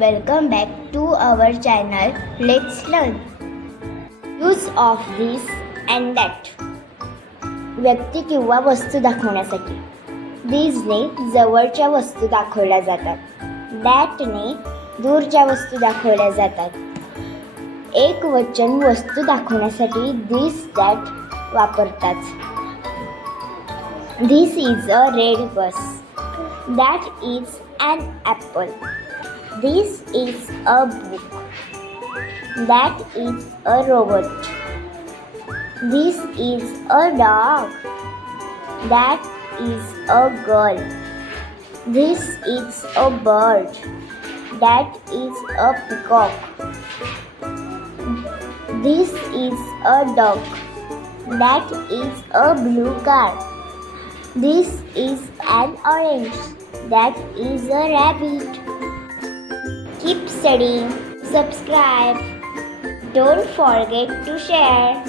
Welcome back to our channel. Let's learn. Use of this and that. व्यक्ती किंवा वस्तू दाखवण्यासाठी. These-ने जवळच्या वस्तू दाखवल्या जातात. That-ने दूरच्या वस्तू दाखवल्या जातात. एकवचन वस्तू दाखवण्यासाठी this, that वापरतात. This is a red bus. That is an apple. This is a book. That is a robot. This is a dog. That is a girl. This is a bird. That is a peacock. This is a dog. That is a blue car. This is an orange. That is a rabbit. Keep studying. Subscribe. Don't forget to share.